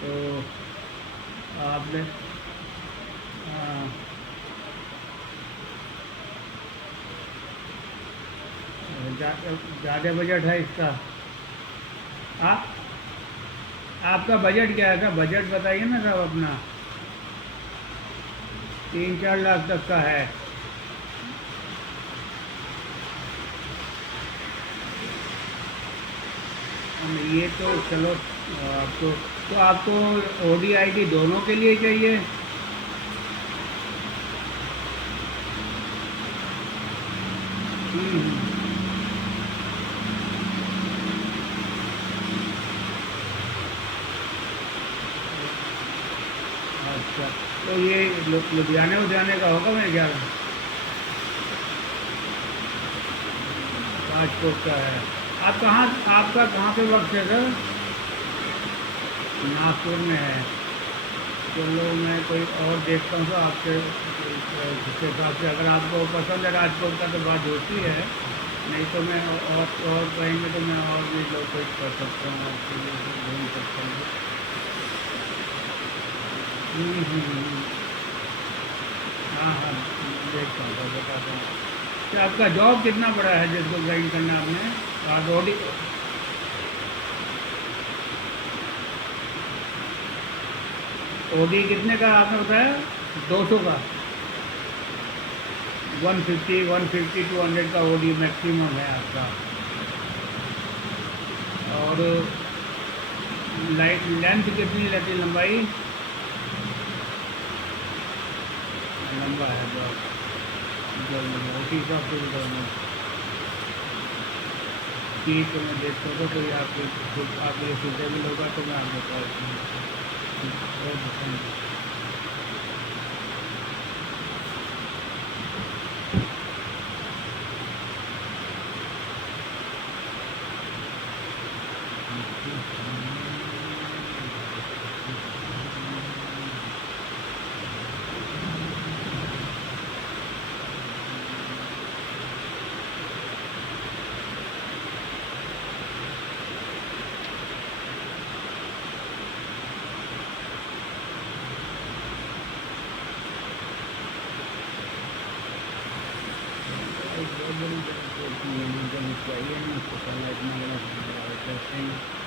तो आपने ज़्यादा बजट है इसका। आप आपका बजट क्या है? बजट बताइए ना साहब अपना। 3-4 लाख तक का है। ये तो चलो आपको, तो आपको ओडी आई डी दोनों के लिए चाहिए? हम्म। अच्छा, तो ये लुधियाने उधियाने का होगा मेरे ख्याल में। राजकोट का है। आप कहाँ, आपका कहाँ पे वर्क है सर? नागपुर में है। चलो मैं कोई और देखता हूँ तो आपसे जिसके हिसाब से अगर आपको पसंद है राजकोट का तो बात होती है। नहीं तो मैं और कहेंगे तो मैं और भी लोकेट कर सकता हूँ आपके लिए, घूम सकता हूँ। हाँ हाँ, देखता हूँ सर, बताता हूँ। तो आपका जॉब कितना बड़ा है जिसको ज्वाइन करना है आपने? आप ओडी ओडी कितने का आपने बताया? 200 का? 150 200 का ओडी मैक्सिमम है आपका। और लाइट लेंथ कितनी रहती है, लंबाई? लंबा है बहुत। जल्द उसी हिसाब से बताऊँगा। ठीक है, मैं देखता हूँ तो कोई आपके लिए सूटेबल होगा तो मैं आपको कॉल करूँगा। Okay, thank you. बहुत बड़ी जगह होती है, मुझे चाहिए नहीं, उसको पहला इतना बड़ा करते हैं।